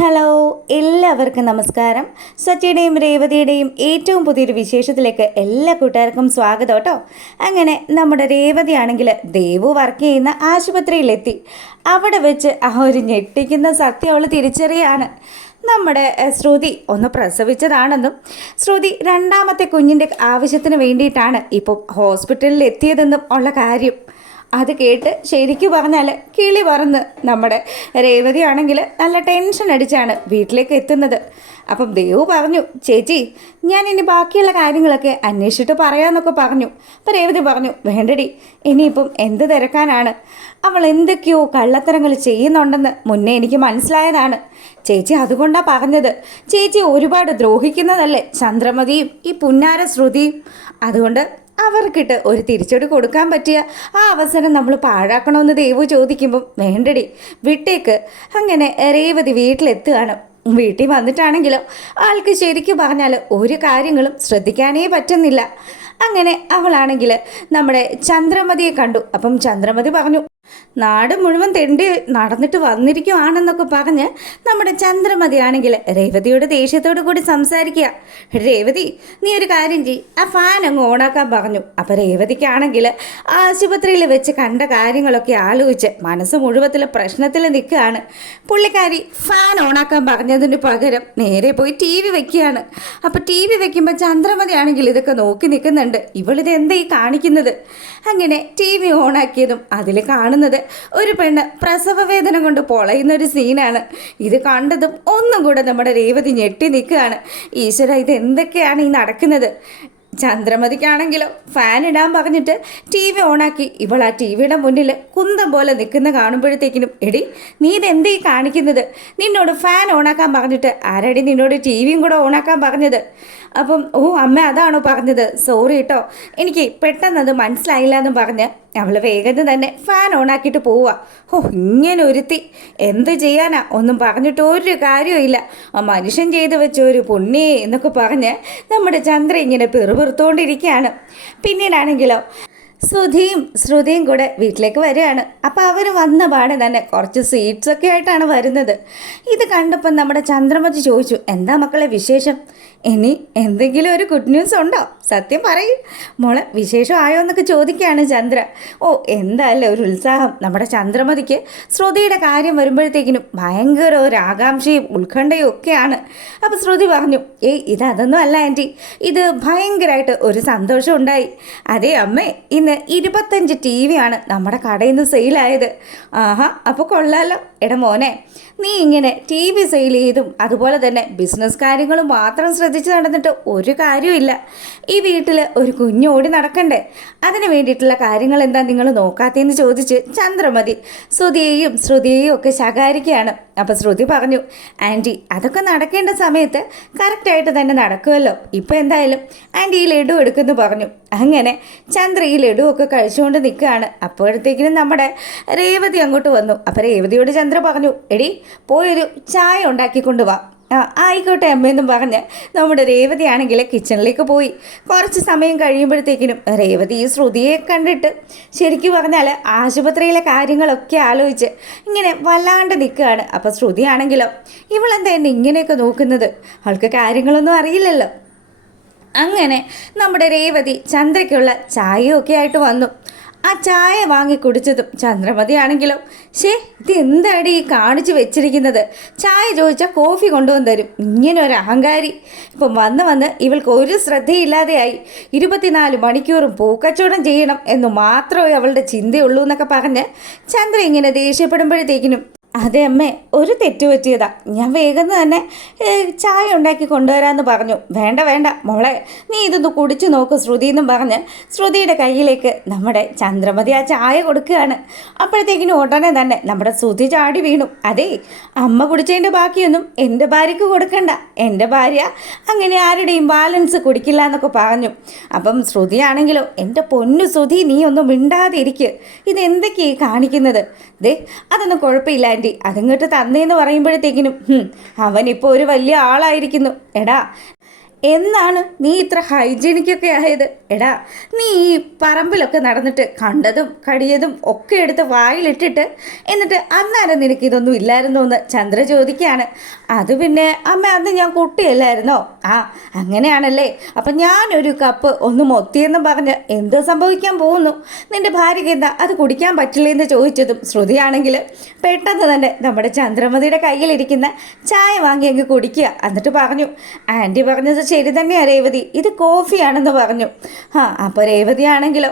Hello എല്ലാവർക്കും നമസ്കാരം. സച്ചിയുടെയും രേവതിയുടെയും ഏറ്റവും പുതിയൊരു വിശേഷത്തിലേക്ക് എല്ലാ കൂട്ടുകാർക്കും സ്വാഗതം കേട്ടോ. അങ്ങനെ നമ്മുടെ രേവതിയാണെങ്കിൽ ദേവു വർക്ക് ചെയ്യുന്ന ആശുപത്രിയിലെത്തി. അവിടെ വെച്ച് ആ ഒരു ഞെട്ടിക്കുന്ന സത്യം അവൾ തിരിച്ചറിയാണ്. നമ്മുടെ ശ്രുതി ഒന്ന് പ്രസവിച്ചതാണെന്നും ശ്രുതി രണ്ടാമത്തെ കുഞ്ഞിന്റെ ആവശ്യത്തിന് വേണ്ടിയിട്ടാണ് ഇപ്പോൾ ഹോസ്പിറ്റലിൽ എത്തിയതെന്നും ഉള്ള കാര്യം. അത് കേട്ട് ശരിക്കും പറഞ്ഞാൽ കിളി പറന്ന് നമ്മുടെ രേവതി ആണെങ്കിൽ നല്ല ടെൻഷൻ അടിച്ചാണ് വീട്ടിലേക്ക് എത്തുന്നത്. അപ്പം ദേവു പറഞ്ഞു ചേച്ചി ഞാൻ ഇനി ബാക്കിയുള്ള കാര്യങ്ങളൊക്കെ അന്വേഷിച്ചിട്ട് പറയാമെന്നൊക്കെ പറഞ്ഞു. അപ്പം രേവതി പറഞ്ഞു വേണ്ടടി ഇനിയിപ്പം എന്ത് തിരക്കാനാണ്? അവൾ എന്തൊക്കെയോ കള്ളത്തരങ്ങൾ ചെയ്യുന്നുണ്ടെന്ന് മുന്നേ എനിക്ക് മനസ്സിലായതാണ്. ചേച്ചി അതുകൊണ്ടാണ് പറഞ്ഞത്. ചേച്ചി ഒരുപാട് ദ്രോഹിക്കുന്നതല്ലേ ചന്ദ്രമതിയും ഈ പുന്നാര ശ്രുതിയും. അതുകൊണ്ട് അവർക്കിട്ട് ഒരു തിരിച്ചടി കൊടുക്കാൻ പറ്റിയ ആ അവസരം നമ്മൾ പാഴാക്കണമെന്ന് ദേവു ചോദിക്കുമ്പം വേണ്ടടി. വിട്ടേക്ക്. അങ്ങനെ രേവതി വീട്ടിലെത്തുകയാണ്. വീട്ടിൽ വന്നിട്ടാണെങ്കിലും ആൾക്ക് ശരിക്കും പറഞ്ഞാൽ ഒരു കാര്യങ്ങളും ശ്രദ്ധിക്കാനേ പറ്റുന്നില്ല. അങ്ങനെ അവളാണെങ്കിൽ നമ്മുടെ ചന്ദ്രമതിയെ കണ്ടു. അപ്പം ചന്ദ്രമതി പറഞ്ഞു നാട് മുഴുവൻ തെണ്ടി നടന്നിട്ട് വന്നിരിക്കുവാണെന്നൊക്കെ പറഞ്ഞ് നമ്മുടെ ചന്ദ്രമതി ആണെങ്കിൽ രേവതിയോട് ദേഷ്യത്തോടു കൂടി സംസാരിക്കുക. രേവതി നീ ഒരു കാര്യം ചെയ് ആ ഫാൻ അങ്ങ് ഓണാക്കാൻ പറഞ്ഞു. അപ്പം രേവതിക്കാണെങ്കിൽ ആശുപത്രിയിൽ വെച്ച് കണ്ട കാര്യങ്ങളൊക്കെ ആലോചിച്ച് മനസ്സ് മുഴുവത്തിൽ പ്രശ്നത്തിൽ നിൽക്കുകയാണ്. പുള്ളിക്കാരി ഫാൻ ഓണാക്കാൻ പറഞ്ഞതിന് പകരം നേരെ പോയി ടി വി വെക്കുകയാണ്. അപ്പോൾ ടി വി വെക്കുമ്പോൾ ചന്ദ്രമതി ആണെങ്കിൽ ഇതൊക്കെ നോക്കി നിൽക്കുന്നുണ്ട്. ഇവളിത് എന്താ ഈ കാണിക്കുന്നത്? അങ്ങനെ ടി വി ഓണാക്കിയതും അതിൽ കാണുന്നത് ഒരു പെണ്ണ് പ്രസവ വേദന കൊണ്ട് പൊളയുന്ന ഒരു സീനാണ്. ഇത് കണ്ടതും ഒന്നും കൂടെ നമ്മുടെ രേവതി ഞെട്ടി നിൽക്കുകയാണ്. ഈശ്വര ഇത് എന്തൊക്കെയാണ് ഈ നടക്കുന്നത്? ചന്ദ്രമതിക്കാണെങ്കിലോ ഫാൻ ഇടാൻ പറഞ്ഞിട്ട് ടി വി ഓണാക്കി ഇവൾ ആ ടി വിയുടെ മുന്നിൽ കുന്തം പോലെ നിൽക്കുന്ന കാണുമ്പോഴത്തേക്കിനും എടി നീ ഇതെന്തീ കാണിക്കുന്നത്? നിന്നോട് ഫാൻ ഓണാക്കാൻ പറഞ്ഞിട്ട് ആരടി നിന്നോട് ടി വിയും കൂടെ ഓണാക്കാൻ പറഞ്ഞത്? അപ്പം ഓ അമ്മ അതാണോ പറഞ്ഞത്? സോറി കേട്ടോ എനിക്ക് പെട്ടെന്ന് അത് മനസ്സിലായില്ല എന്ന് പറഞ്ഞ് അവൾ വേഗത്തിൽ തന്നെ ഫാൻ ഓണാക്കിയിട്ട് പോവുക ഓ ഇങ്ങനെ ഒരുത്തി. എന്ത് ചെയ്യാനാ? ഒന്നും പറഞ്ഞിട്ട് ഒരു കാര്യവും ആ മനുഷ്യൻ ചെയ്തു വെച്ച ഒരു പുണ്യേ എന്നൊക്കെ പറഞ്ഞ് നമ്മുടെ ചന്ദ്ര ഇങ്ങനെ പെറുപെറുത്തോണ്ടിരിക്കുകയാണ്. പിന്നീടാണെങ്കിലോ? ശ്രുതിയും ശ്രുതിയും കൂടെ വീട്ടിലേക്ക് വരികയാണ്. അപ്പോൾ അവർ വന്ന പാടെ തന്നെ കുറച്ച് സ്വീറ്റ്സ് ഒക്കെ ആയിട്ടാണ് വരുന്നത്. ഇത് കണ്ടപ്പോൾ നമ്മുടെ ചന്ദ്രമതി ചോദിച്ചു എന്താ മക്കളെ വിശേഷം? ഇനി എന്തെങ്കിലും ഒരു ഗുഡ് ന്യൂസ് ഉണ്ടോ? സത്യം പറയൂ. മോളെ വിശേഷം ആയോ എന്നൊക്കെ ചോദിക്കുകയാണ് ചന്ദ്ര. ഓ എന്തായാലും ഒരു ഉത്സാഹം. നമ്മുടെ ചന്ദ്രമതിക്ക് ശ്രുതിയുടെ കാര്യം വരുമ്പോഴത്തേക്കിനും ഭയങ്കര ഒരു ആകാംക്ഷയും ഉത്കണ്ഠയും ഒക്കെയാണ്. അപ്പോൾ ശ്രുതി പറഞ്ഞു ഏയ് ഇത് അതൊന്നും അല്ല ആന്റി ഇത് ഭയങ്കരമായിട്ട് ഒരു സന്തോഷം ഉണ്ടായി. അതേ അമ്മേ ഇന്ന് ഇരുപത്തഞ്ച് ടി വിയാണ് നമ്മുടെ കടയിൽ നിന്ന് സെയിലായത് ആഹാ അപ്പോൾ കൊള്ളാലോ. എടാ മോനെ നീ ഇങ്ങനെ ടി വി സെയിൽ ചെയ്തും അതുപോലെ തന്നെ ബിസിനസ് കാര്യങ്ങളും മാത്രം ശ്രദ്ധിച്ച് നടന്നിട്ട് ഒരു കാര്യമില്ല ഈ വീട്ടിൽ ഒരു കുഞ്ഞ് ഓടി നടക്കണ്ടേ? അതിന് വേണ്ടിയിട്ടുള്ള കാര്യങ്ങൾ എന്താ നിങ്ങൾ നോക്കാത്തതെന്ന് ചോദിച്ച് ചന്ദ്രമതി ശ്രുതിയെയും ശ്രുതിയെയും ഒക്കെ ശകാരിക്കുകയാണ്. അപ്പോൾ ശ്രുതി പറഞ്ഞു ആന്റി അതൊക്കെ നടക്കേണ്ട സമയത്ത് കറക്റ്റായിട്ട് തന്നെ നടക്കുമല്ലോ. ഇപ്പോൾ എന്തായാലും ആന്റി ഈ ലഡു എടുക്കുമെന്ന് പറഞ്ഞു. അങ്ങനെ ചന്ദ്ര ഈ ലഡു ഒക്കെ കഴിച്ചുകൊണ്ട് നിൽക്കുകയാണ്. അപ്പോഴത്തേക്കിനും നമ്മുടെ രേവതി അങ്ങോട്ട് വന്നു. അപ്പോൾ രേവതിയോട് ചന്ദ്ര പറഞ്ഞു എടി പോയൊരു ചായ ഉണ്ടാക്കിക്കൊണ്ട് വാ. ആയിക്കോട്ടെ അമ്മയെന്നും പറഞ്ഞ് നമ്മുടെ രേവതിയാണെങ്കിൽ കിച്ചണിലേക്ക് പോയി. കുറച്ച് സമയം കഴിയുമ്പോഴത്തേക്കിനും രേവതി ഈ ശ്രുതിയെ കണ്ടിട്ട് ശരിക്കും പറഞ്ഞാൽ ആശുപത്രിയിലെ കാര്യങ്ങളൊക്കെ ആലോചിച്ച് ഇങ്ങനെ വല്ലാണ്ട് നിൽക്കുകയാണ്. അപ്പോൾ ശ്രുതി ആണെങ്കിലോ ഇവളെന്താ എന്നെ ഇങ്ങനെയൊക്കെ നോക്കുന്നത്? അവൾക്ക് കാര്യങ്ങളൊന്നും അറിയില്ലല്ലോ. അങ്ങനെ നമ്മുടെ രേവതി ചന്ദ്രയ്ക്കുള്ള ചായയൊക്കെ ആയിട്ട് വന്നു. ആ ചായ വാങ്ങി കുടിച്ചതും ചന്ദ്രമതി ആണെങ്കിലോ ഷേ ഇത് എന്താടി കാണിച്ചു വെച്ചിരിക്കുന്നത്? ചായ ചോദിച്ചാൽ കോഫി കൊണ്ടുവന്ന് തരും. ഇങ്ങനെ ഒരു അഹങ്കാരി ഇപ്പം വന്ന് വന്ന് ഇവൾക്ക് ഒരു ശ്രദ്ധയില്ലാതെയായി. ഇരുപത്തിനാല് മണിക്കൂറും പൂക്കച്ചവടം ചെയ്യണം എന്ന് മാത്രമേ അവളുടെ ചിന്തയുള്ളൂ എന്നൊക്കെ പറഞ്ഞ് ചന്ദ്ര ഇങ്ങനെ ദേഷ്യപ്പെടുമ്പോഴത്തേക്കിനും അതെ അമ്മ ഒരു തെറ്റ് പറ്റിയതാ. ഞാൻ വേഗം തന്നെ ചായ ഉണ്ടാക്കി കൊണ്ടുവരാമെന്ന് പറഞ്ഞു. വേണ്ട വേണ്ട മോളെ നീ ഇതൊന്ന് കുടിച്ചു നോക്ക് ശ്രുതി എന്നും പറഞ്ഞ് ശ്രുതിയുടെ കയ്യിലേക്ക് നമ്മുടെ ചന്ദ്രമതി ആ ചായ കൊടുക്കുകയാണ്. അപ്പോഴത്തേക്കിനും ഉടനെ തന്നെ നമ്മുടെ ശ്രുതി ചാടി വീണു. അതെ അമ്മ കുടിച്ചതിന്റെ ബാക്കിയൊന്നും എന്റെ ഭാര്യയ്ക്ക് കൊടുക്കണ്ട. എന്റെ ഭാര്യ അങ്ങനെ ആരുടെയും ബാലൻസ് കുടിക്കില്ല എന്നൊക്കെ പറഞ്ഞു. അപ്പം ശ്രുതിയാണെങ്കിലോ എന്റെ പൊന്നു ശ്രുതി നീ ഒന്നും മിണ്ടാതിരിക്കുക ഇതെന്തൊക്കെയാണ് കാണിക്കുന്നത്? ദേ അതൊന്നും കുഴപ്പമില്ല. ആന്റി അതിങ്ങോട്ട് തന്നേന്ന് പറയുമ്പോഴത്തേക്കിനും അവനിപ്പോൾ ഒരു വലിയ ആളായിരിക്കുന്നു. എടാ എന്നാണ് നീ ഇത്ര ഹൈജീനിക്കൊക്കെ ആയത്? എടാ നീ ഈ പറമ്പിലൊക്കെ നടന്നിട്ട് കണ്ടതും കടിയതും ഒക്കെ എടുത്ത് വായിലിട്ടിട്ട് എന്നിട്ട് അന്നേരം നിനക്ക് ഇതൊന്നും ഇല്ലായിരുന്നോ എന്ന് ചന്ദ്ര ചോദിക്കുകയാണ്. അത് പിന്നെ അമ്മ അന്ന് ഞാൻ കുട്ടിയല്ലായിരുന്നോ? ആ അങ്ങനെയാണല്ലേ. അപ്പം ഞാനൊരു കപ്പ് ഒന്ന് മൊത്തിയെന്നും പറഞ്ഞ് എന്ത് സംഭവിക്കാൻ പോകുന്നു. നിന്റെ ഭാര്യയ്ക്ക് എന്താ അത് കുടിക്കാൻ പറ്റില്ല എന്ന് ചോദിച്ചതും ശ്രുതിയാണെങ്കിൽ പെട്ടെന്ന് തന്നെ നമ്മുടെ ചന്ദ്രമതിയുടെ കയ്യിലിരിക്കുന്ന ചായ വാങ്ങി അങ്ങ് കുടിക്കുക. എന്നിട്ട് പറഞ്ഞു ആന്റി പറഞ്ഞത് ശരി തന്നെയാ രേവതി ഇത് കോഫിയാണെന്ന് പറഞ്ഞു. ആ അപ്പോൾ രേവതി ആണെങ്കിലോ?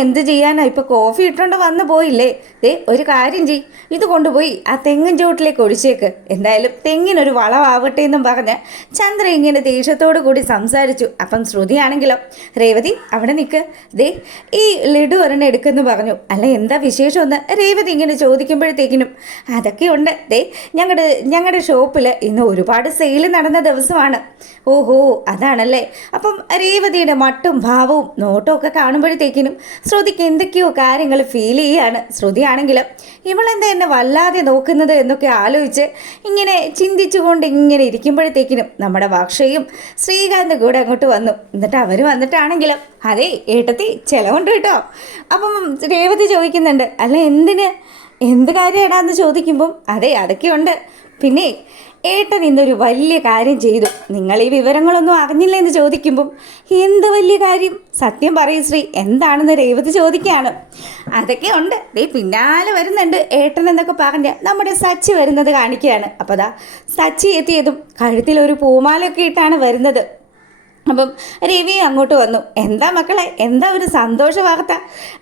എന്ത് ചെയ്യാനാ? ഇപ്പോൾ കോഫി ഇട്ടുകൊണ്ട് വന്നു പോയില്ലേ? ദേ ഒരു കാര്യം ചെയ് ഇത് കൊണ്ടുപോയി ആ തെങ്ങിൻ ചുവട്ടിലേക്ക് ഒഴിച്ചേക്ക്. എന്തായാലും തെങ്ങിനൊരു വളമാവട്ടെ എന്നും പറഞ്ഞ് ചന്ദ്ര ഇങ്ങനെ ദേഷ്യത്തോടു കൂടി സംസാരിച്ചു. അപ്പം ശ്രുതിയാണെങ്കിലോ രേവതി അവിടെ നിൽക്ക് ദേ ഈ ലഡു ഒരെണ്ണം എടുക്കുമെന്ന് പറഞ്ഞു. അല്ല എന്താ വിശേഷമെന്ന് രേവതി ഇങ്ങനെ ചോദിക്കുമ്പോഴത്തേക്കിനും. അതൊക്കെ ഉണ്ട് ദേ ഞങ്ങളുടെ ഞങ്ങളുടെ ഷോപ്പിൽ ഇന്ന് ഒരുപാട് സെയിൽ നടന്ന ദിവസമാണ്. ഓഹോ അതാണല്ലേ? അപ്പം രേവതിയുടെ മട്ടും ഭാവവും നോട്ടവും ഒക്കെ കാണുമ്പോഴത്തേക്കിനും ശ്രുതിക്ക് എന്തൊക്കെയോ കാര്യങ്ങൾ ഫീൽ ചെയ്യാണ്. ശ്രുതിയാണെങ്കിലും ഇവളെന്താ എന്നെ വല്ലാതെ നോക്കുന്നത് എന്നൊക്കെ ആലോചിച്ച് ഇങ്ങനെ ചിന്തിച്ചുകൊണ്ട് ഇങ്ങനെ ഇരിക്കുമ്പോഴത്തേക്കിനും നമ്മുടെ വാക്ഷയും ശ്രീകാന്ത് കൂടെ അങ്ങോട്ട് വന്നു. എന്നിട്ട് അവർ വന്നിട്ടാണെങ്കിലും അതെ ഏട്ടത്തി ചിലവുണ്ട് കേട്ടോ. അപ്പം രേവതി ചോദിക്കുന്നുണ്ട് അല്ല എന്തിന്? എന്ത് കാര്യമാടാന്ന് ചോദിക്കുമ്പം അതെ അതൊക്കെയുണ്ട്. പിന്നെ ഏട്ടൻ ഇന്നൊരു വലിയ കാര്യം ചെയ്തു. നിങ്ങൾ ഈ വിവരങ്ങളൊന്നും അറിഞ്ഞില്ല എന്ന് ചോദിക്കുമ്പം എന്ത് വലിയ കാര്യം? സത്യം പറയും ശ്രീ എന്താണെന്ന് രേവതി ചോദിക്കുകയാണ്. അതൊക്കെ ഉണ്ട്. ദേ പിന്നാലെ വരുന്നുണ്ട് ഏട്ടൻ എന്നൊക്കെ പറഞ്ഞ് നമ്മുടെ സച്ചി വരുന്നത് കാണിക്കുകയാണ്. അപ്പോൾ ദാ സച്ചി എത്തിയതും കഴുത്തിൽ ഒരു പൂമാലയൊക്കെ ഇട്ടാണ് വരുന്നത്. അപ്പം രവി അങ്ങോട്ട് വന്നു. എന്താ മക്കളെ? എന്താ ഒരു സന്തോഷ വാർത്ത?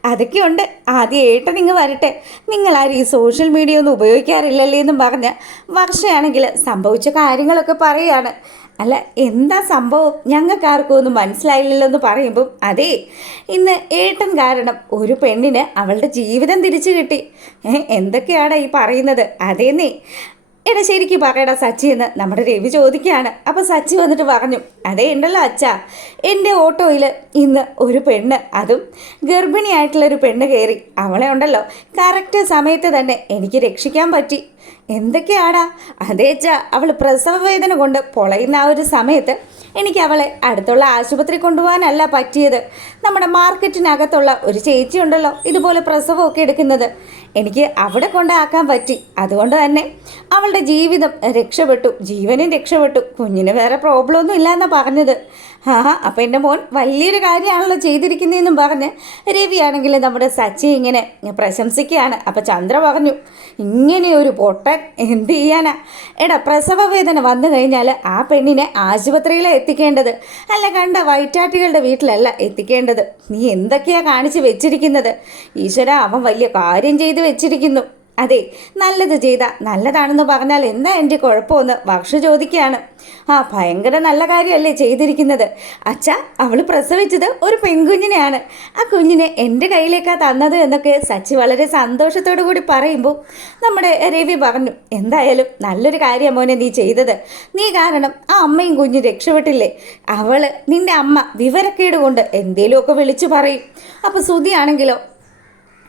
അതൊക്കെയുണ്ട് ആദ്യം ഏട്ടൻ നിങ്ങൾ വരട്ടെ. നിങ്ങളാരും ഈ സോഷ്യൽ മീഡിയ ഒന്നും ഉപയോഗിക്കാറില്ലല്ലേ എന്നും പറഞ്ഞ് വർഷയാണെങ്കിൽ സംഭവിച്ച കാര്യങ്ങളൊക്കെ പറയുകയാണ്. അല്ല എന്താ സംഭവം? ഞങ്ങൾക്ക് ആർക്കും ഒന്നും മനസ്സിലായില്ലല്ലോ എന്ന് പറയുമ്പം അതേ ഇന്ന് ഏട്ടൻ കാരണം ഒരു പെണ്ണിന് അവളുടെ ജീവിതം തിരിച്ചു കിട്ടി. എന്തൊക്കെയാണ് ഈ പറയുന്നത്? അതേന്നേ. എടാ ശരിക്ക് പറയടാ സച്ചി എന്ന്. നമ്മുടെ രവി ചോദിക്കുകയാണ്. അപ്പം സച്ചി വന്നിട്ട് പറഞ്ഞു അതേ ഉണ്ടല്ലോ അച്ഛാ. എന്റെ ഓട്ടോയിൽ ഇന്ന് ഒരു പെണ്ണ്. അതും ഗർഭിണിയായിട്ടുള്ള ഒരു പെണ്ണ് കയറി. അവളെ ഉണ്ടല്ലോ. കറക്റ്റ് സമയത്ത് തന്നെ എനിക്ക് രക്ഷിക്കാൻ പറ്റി. എന്തൊക്കെയാടാ? അതേ അച്ഛാ അവൾ പ്രസവ വേദന കൊണ്ട് പൊളയുന്ന ആ ഒരു സമയത്ത് എനിക്ക് അവളെ അടുത്തുള്ള ആശുപത്രി കൊണ്ടുപോകാനല്ല പറ്റിയത്. നമ്മുടെ മാർക്കറ്റിനകത്തുള്ള ഒരു ചേച്ചി ഉണ്ടല്ലോ ഇതുപോലെ പ്രസവമൊക്കെ എടുക്കുന്നത്. എനിക്ക് അവിടെ കൊണ്ടാക്കാൻ പറ്റി. അതുകൊണ്ട് തന്നെ അവളുടെ ജീവിതം രക്ഷപ്പെട്ടു. ജീവനും രക്ഷപ്പെട്ടു. കുഞ്ഞിന് വേറെ പ്രോബ്ലം ഒന്നും ഇല്ല എന്നാണ് പറഞ്ഞത്. ആ അപ്പം എന്റെ മോൻ വലിയൊരു കാര്യമാണല്ലോ ചെയ്തിരിക്കുന്നതെന്നും പറഞ്ഞ് രവിയാണെങ്കിൽ നമ്മുടെ സച്ചി ഇങ്ങനെ പ്രശംസിക്കുകയാണ്. അപ്പം ചന്ദ്ര പറഞ്ഞു ഇങ്ങനെ ഒരു പൊട്ടൻ എന്ത് ചെയ്യാനാ? എടാ പ്രസവ വേദന വന്നു കഴിഞ്ഞാൽ ആ പെണ്ണിനെ ആശുപത്രിയിലാണ് എത്തിക്കേണ്ടത്. അല്ല കണ്ട വൈറ്റാട്ടികളുടെ വീട്ടിലല്ല എത്തിക്കേണ്ടത്. നീ എന്തൊക്കെയാണ് കാണിച്ച് വെച്ചിരിക്കുന്നത്? ഈശ്വര അവൻ വലിയ കാര്യം ചെയ്ത് വെച്ചിരിക്കുന്നു. അതെ നല്ലത് ചെയ്ത നല്ലതാണെന്ന് പറഞ്ഞാൽ എന്താ എന്റെ കുഴപ്പമെന്ന് വർഷ ചോദിക്കുകയാണ്. ആ ഭയങ്കര നല്ല കാര്യമല്ലേ ചെയ്തിരിക്കുന്നത്. അച്ഛ അവൾ പ്രസവിച്ചത് ഒരു പെൺകുഞ്ഞിനെയാണ്. ആ കുഞ്ഞിനെ എന്റെ കയ്യിലേക്കാണ് തന്നത് എന്നൊക്കെ സച്ചി വളരെ സന്തോഷത്തോടു കൂടി പറയുമ്പോൾ നമ്മുടെ രവി പറഞ്ഞു എന്തായാലും നല്ലൊരു കാര്യം മോനെ നീ ചെയ്തത്. നീ കാരണം ആ അമ്മയും കുഞ്ഞും രക്ഷപ്പെട്ടില്ലേ? അവൾ നിന്റെ അമ്മ വിവരക്കേട് കൊണ്ട് എന്തേലുമൊക്കെ വിളിച്ചു പറയും. അപ്പോൾ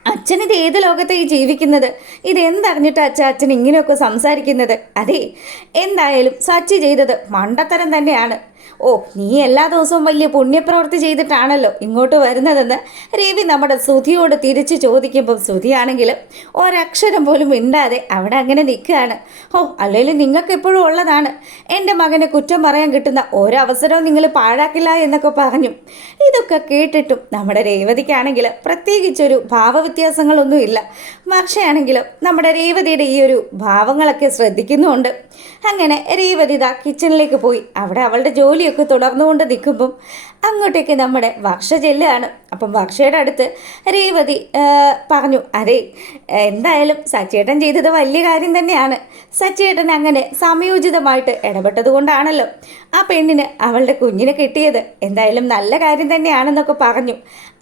സുധിയാണെങ്കിലോ ഇത് ഏത് ലോകത്തെ ജീവിക്കുന്നത്? ഇത് എന്തറിഞ്ഞിട്ട് അച്ഛൻ അച്ഛൻ ഇങ്ങനെയൊക്കെ സംസാരിക്കുന്നത്? അതെ എന്തായാലും സച്ചി ചെയ്തത് മണ്ടത്തരം തന്നെയാണ്. ഓ നീ എല്ലാ ദിവസവും വലിയ പുണ്യപ്രവൃത്തി ചെയ്തിട്ടാണല്ലോ ഇങ്ങോട്ട് വരുന്നതെന്ന് രവി നമ്മുടെ സുധിയോട് തിരിച്ച് ചോദിക്കുമ്പം സുധിയാണെങ്കിൽ ഒരക്ഷരം പോലും മിണ്ടാതെ അവിടെ അങ്ങനെ നിൽക്കുകയാണ്. ഓ അല്ലെങ്കിൽ നിങ്ങൾക്ക് എപ്പോഴും ഉള്ളതാണ്. എന്റെ മകനെ കുറ്റം പറയാൻ കിട്ടുന്ന ഒരവസരവും നിങ്ങൾ പാഴാക്കില്ല എന്നൊക്കെ പറഞ്ഞു. ഇതൊക്കെ കേട്ടിട്ടും നമ്മുടെ രേവതിക്കാണെങ്കിൽ പ്രത്യേകിച്ചൊരു ഭാവവ്യത്യാസങ്ങളൊന്നുമില്ല ആണെങ്കിലും നമ്മുടെ രേവതിയുടെ ഈ ഒരു ഭാവങ്ങളൊക്കെ ശ്രദ്ധിക്കുന്നുണ്ട് അങ്ങനെ രേവതി ഇതാ കിച്ചണിലേക്ക് പോയി. അവിടെ അവളുടെ ജോലിയൊക്കെ തുടർന്നുകൊണ്ട് നിൽക്കുമ്പം അങ്ങോട്ടേക്ക് നമ്മുടെ വർഷ ചെല്ലുകയാണ്. അപ്പം വർഷയുടെ അടുത്ത് രേവതി പറഞ്ഞു അതെ എന്തായാലും സച്ചേട്ടൻ ചെയ്തത് വലിയ കാര്യം തന്നെയാണ്. സച്ചേട്ടൻ അങ്ങനെ സമയോചിതമായിട്ട് ഇടപെട്ടത് കൊണ്ടാണല്ലോ ആ പെണ്ണിന് അവളുടെ കുഞ്ഞിനെ കിട്ടിയത്. എന്തായാലും നല്ല കാര്യം തന്നെയാണെന്നൊക്കെ പറഞ്ഞു.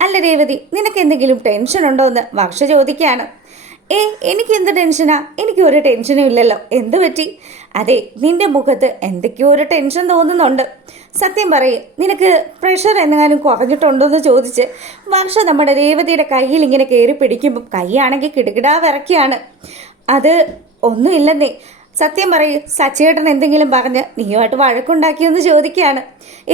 അല്ല രേവതി നിനക്ക് എന്തെങ്കിലും ടെൻഷൻ ഉണ്ടോ എന്ന് വർഷ ചോദിക്കുകയാണ്. ഏ എനിക്ക് എന്ത് ടെൻഷനാ എനിക്ക് ഒരു ടെൻഷനും ഇല്ലല്ലോ. എന്ത് പറ്റി? അതെ നിന്റെ മുഖത്ത് എന്തൊക്കെയോ ഒരു ടെൻഷൻ തോന്നുന്നുണ്ട്. സത്യം പറയേ നിനക്ക് പ്രഷർ എന്നെങ്ങാനും കുറഞ്ഞിട്ടുണ്ടോ എന്ന് ചോദിച്ച് വർഷ നമ്മുടെ രേവതിയുടെ കയ്യിൽ ഇങ്ങനെ കയറി പിടിക്കുമ്പോൾ കൈയാണെങ്കിൽ കിടുകിടാ വിറക്കുകയാണ് അത് ഒന്നുമില്ലെന്നേ സത്യം പറയൂ സച്ചേട്ടൻ എന്തെങ്കിലും പറഞ്ഞ് നീയുമായിട്ട് വഴക്കുണ്ടാക്കിയെന്ന് ചോദിക്കുകയാണ്.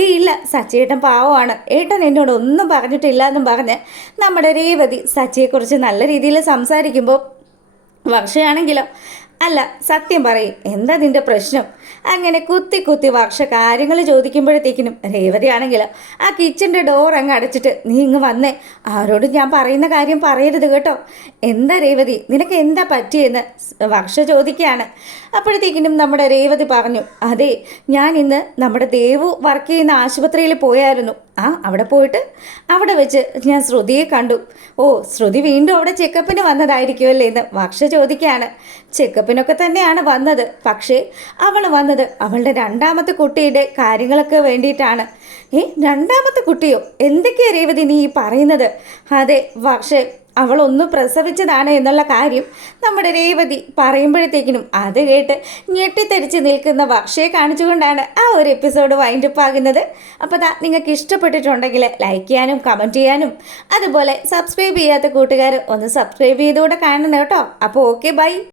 ഏയ് ഇല്ല സച്ചേട്ടൻ പാവമാണ്. ഏട്ടൻ എന്നോട് ഒന്നും പറഞ്ഞിട്ടില്ല എന്നും പറഞ്ഞ് നമ്മുടെ രേവതി സച്ചയെക്കുറിച്ച് നല്ല രീതിയിൽ സംസാരിക്കുമ്പോൾ വർഷയാണെങ്കിലോ അല്ല സത്യം പറയും. എന്താ നിന്റെ പ്രശ്നം? അങ്ങനെ കുത്തി കുത്തി വർഷ കാര്യങ്ങൾ ചോദിക്കുമ്പോഴത്തേക്കിനും രേവതി ആണെങ്കിലോ ആ കിച്ചന്റെ ഡോർ അങ്ങ് അടച്ചിട്ട് നീ ഇങ്ങ് വന്നേ. ആരോടും ഞാൻ പറയുന്ന കാര്യം പറയരുത് കേട്ടോ. എന്താ രേവതി നിനക്ക് എന്താ പറ്റിയെന്ന് വർഷ ചോദിക്കുകയാണ്. അപ്പോഴത്തേക്കിനും നമ്മുടെ രേവതി പറഞ്ഞു അതെ ഞാൻ ഇന്ന് നമ്മുടെ ദേവു വർക്ക് ചെയ്യുന്ന ആശുപത്രിയിൽ പോയായിരുന്നു. ആ അവിടെ പോയിട്ട് അവിടെ വെച്ച് ഞാൻ ശ്രുതിയെ കണ്ടു. ഓ ശ്രുതി വീണ്ടും അവിടെ ചെക്കപ്പിന് വന്നതായിരിക്കുമല്ലേ എന്ന് വർഷ ചോദിക്കുകയാണ്. ചെക്കപ്പിനൊക്കെ തന്നെയാണ് വന്നത്. പക്ഷേ അവൾ വന്നത് അവളുടെ രണ്ടാമത്തെ കുട്ടിയുടെ കാര്യങ്ങളൊക്കെ വേണ്ടിയിട്ടാണ്. ഏ രണ്ടാമത്തെ കുട്ടിയോ? എന്തൊക്കെയാ രേവതി നീ പറയുന്നത്? അതെ പക്ഷേ അവൾ ഒന്ന് പ്രസവിച്ചതാണ് എന്നുള്ള കാര്യം നമ്മുടെ രേവതി പറയുമ്പോഴത്തേക്കിനും അത് കേട്ട് ഞെട്ടിത്തരിച്ച് നിൽക്കുന്ന വർഷയെ കാണിച്ചുകൊണ്ടാണ് ആ ഒരു എപ്പിസോഡ് വൈൻഡ് അപ്പ് ആകുന്നത്. അപ്പോൾ ദാ നിങ്ങൾക്ക് ഇഷ്ടപ്പെട്ടിട്ടുണ്ടെങ്കിൽ ലൈക്ക് ചെയ്യാനും കമന്റ് ചെയ്യാനും അതുപോലെ സബ്സ്ക്രൈബ് ചെയ്യാത്ത കൂട്ടുകാർ ഒന്ന് സബ്സ്ക്രൈബ് ചെയ്തുകൂടെ കാണണം കേട്ടോ. അപ്പോൾ ഓക്കെ ബൈ.